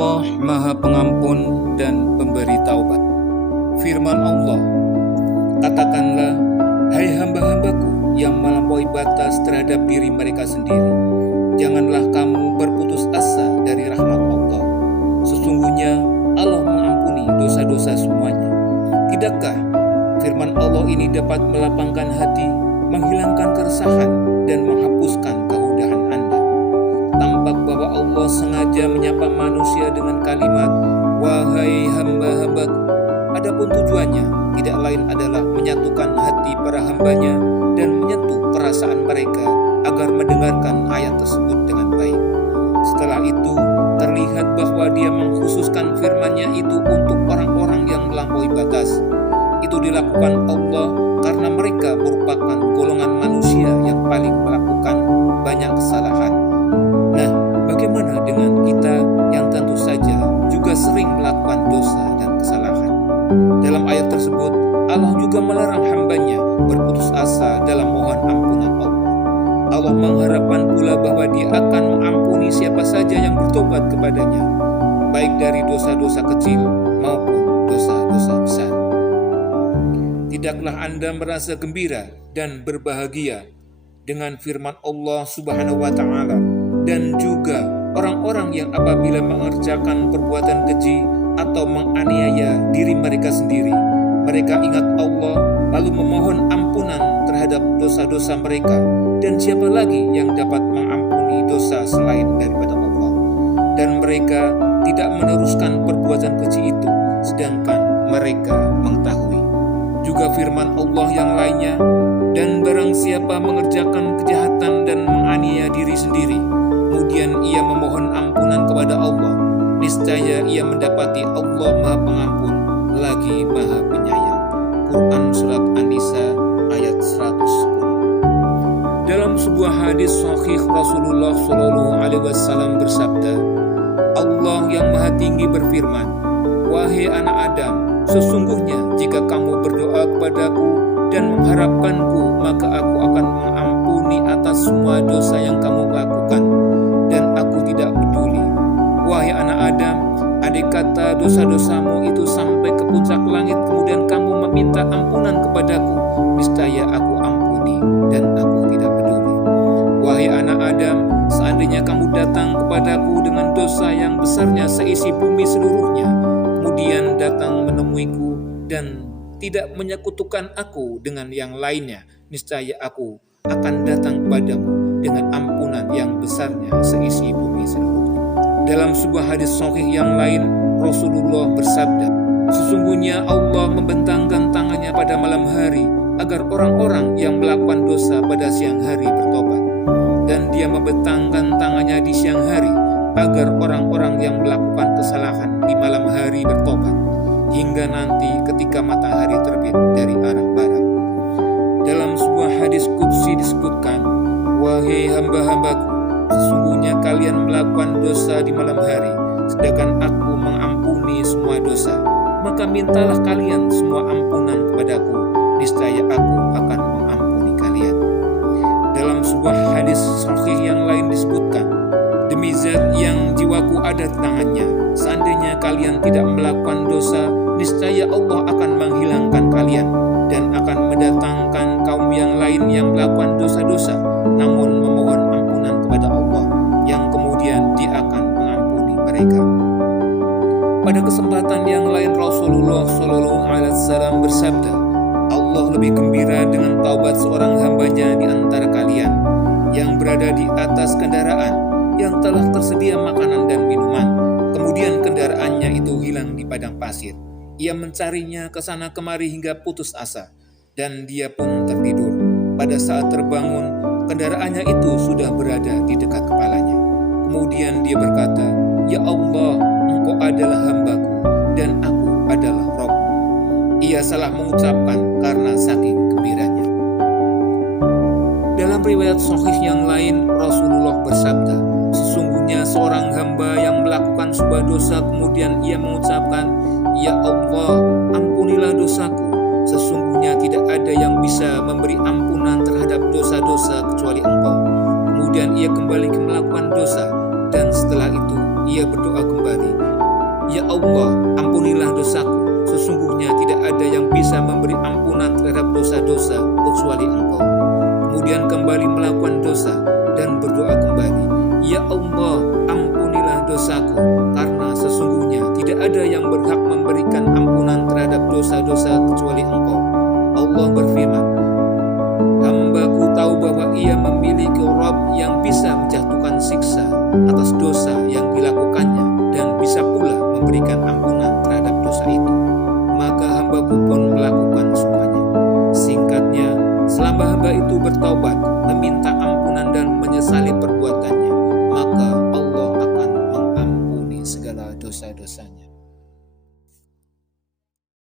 Allah Maha Pengampun dan Pemberi Taubat. Firman Allah, katakanlah, hai hamba-hambaku yang melampaui batas terhadap diri mereka sendiri, janganlah kamu berputus asa dari rahmat Allah. Sesungguhnya Allah mengampuni dosa-dosa semuanya. Tidakkah firman Allah ini dapat melapangkan hati, menghilangkan keresahan, dan menghapuskan kehudahan Anda? Tampak bahwa Allah sengaja menyapa manusia dengan kalimat, wahai hamba-hambaku. Adapun tujuannya tidak lain adalah menyatukan hati para hambanya dan menyentuh perasaan mereka agar mendengarkan ayat tersebut dengan baik. Setelah itu, terlihat bahwa Dia mengkhususkan firman-Nya itu untuk orang-orang yang melampaui batas. Itu dilakukan Allah karena mereka merupakan golongan manusia yang paling melakukan banyak kesalahan. Nah, bagaimana dengan kita yang tentu saja juga sering melakukan dosa dan kesalahan? Dalam ayat tersebut, Allah juga melarang hambanya berputus asa dalam mohon ampunan Allah. Allah mengharapkan pula bahwa Dia akan mengampuni siapa saja yang bertobat kepadanya, baik dari dosa-dosa kecil maupun dosa-dosa besar. Tidaklah Anda merasa gembira dan berbahagia dengan firman Allah Subhanahu wa Ta'ala, dan juga orang-orang yang apabila mengerjakan perbuatan keji atau menganiaya diri mereka sendiri, mereka ingat Allah lalu memohon ampunan terhadap dosa-dosa mereka. Dan siapa lagi yang dapat mengampuni dosa selain daripada Allah? Dan mereka tidak meneruskan perbuatan keji itu, sedangkan mereka mengetahui. Juga firman Allah yang lainnya, dan barang siapa mengerjakan kejahatan dan menganiaya diri sendiri, kemudian ia memohon ampunan kepada Allah, niscaya ia mendapati Allah Maha Pengampun lagi Maha Penyayang. Quran Surat An-Nisa ayat 110. Dalam sebuah hadis sahih, Rasulullah SAW bersabda, Allah yang Maha Tinggi berfirman, wahai anak Adam, sesungguhnya jika kamu berdoa kepadaku dan mengharapkanku, maka aku akan mengampuni atas semua dosa yang kamu lakukan, dan aku tidak peduli. Wahai anak Adam, andai kata dosa-dosamu itu sampai ke puncak langit, kemudian kamu meminta ampunan kepadaku, niscaya aku ampuni dan aku tidak peduli. Wahai anak Adam, seandainya kamu datang kepadaku dengan dosa yang besarnya seisi bumi seluruhnya, kemudian datang menemuiku dan tidak menyekutukan aku dengan yang lainnya, niscaya aku akan datang kepadamu dengan ampunan yang besarnya seisi bumi seluruhnya. Dalam sebuah hadis sahih yang lain, Rasulullah bersabda, sesungguhnya Allah membentangkan tangannya pada malam hari agar orang-orang yang melakukan dosa pada siang hari bertobat, dan Dia membentangkan tangannya di siang hari agar orang-orang yang melakukan kesalahan di malam hari bertobat, hingga nanti ketika matahari terbit dari arah barat. Dalam sebuah hadis qudsi disebutkan, wahai hamba-hambaku, sesungguhnya kalian melakukan dosa di malam hari, sedangkan aku mengampuni semua dosa. Maka mintalah kalian semua ampunan kepadaku, niscaya aku akan mengampuni kalian. Dalam sebuah hadis sahih yang lain disebutkan, demi zat yang jiwaku ada di tangannya, seandainya kalian tidak melakukan dosa, niscaya Allah akan menghilangkan kalian dan akan mendatangkan kaum yang lain yang melakukan dosa-dosa, namun memohon ampunan kepada Allah, yang kemudian Dia akan mengampuni mereka. Pada kesempatan yang lain, Rasulullah SAW bersabda, Allah lebih gembira dengan taubat seorang hambanya di antara kalian yang berada di atas kendaraan yang telah tersedia makanan dan minuman, kemudian kendaraannya itu hilang di padang pasir. Ia mencarinya ke sana kemari hingga putus asa, dan dia pun tertidur. Pada saat terbangun, kendaraannya itu sudah berada di dekat kepalanya. Kemudian dia berkata, ya Allah, Engkau adalah hambaku, dan aku adalah Rabb-Mu. Ia salah mengucapkan karena saking gembiranya. Dalam riwayat sahih yang lain, Rasulullah bersabda, sesungguhnya seorang hamba yang melakukan sebuah dosa kemudian ia mengucapkan, ya Allah, ampunilah dosaku. Sesungguhnya tidak ada yang bisa memberi ampunan terhadap dosa-dosa kecuali Engkau. Kemudian ia kembali melakukan dosa, dan setelah itu ia berdoa kembali, "Ya Allah, ampunilah dosaku. Sesungguhnya tidak ada yang bisa memberi ampunan terhadap dosa-dosa kecuali Engkau." Kemudian kembali melakukan dosa dan berdoa kembali, "Ya Allah, ampunilah dosaku, karena sesungguhnya tidak ada yang berhak memberikan ampunan terhadap dosa-dosa kecuali Engkau." Allah berfirman, "Hambaku tahu bahwa ia memiliki Rabb yang bisa menjatuhkan siksa atas dosa yang dilakukannya dan bisa pula memberikan ampunan terhadap dosa itu. Maka hambaku pun melakukan semuanya." Singkatnya, selama hamba itu bertaubat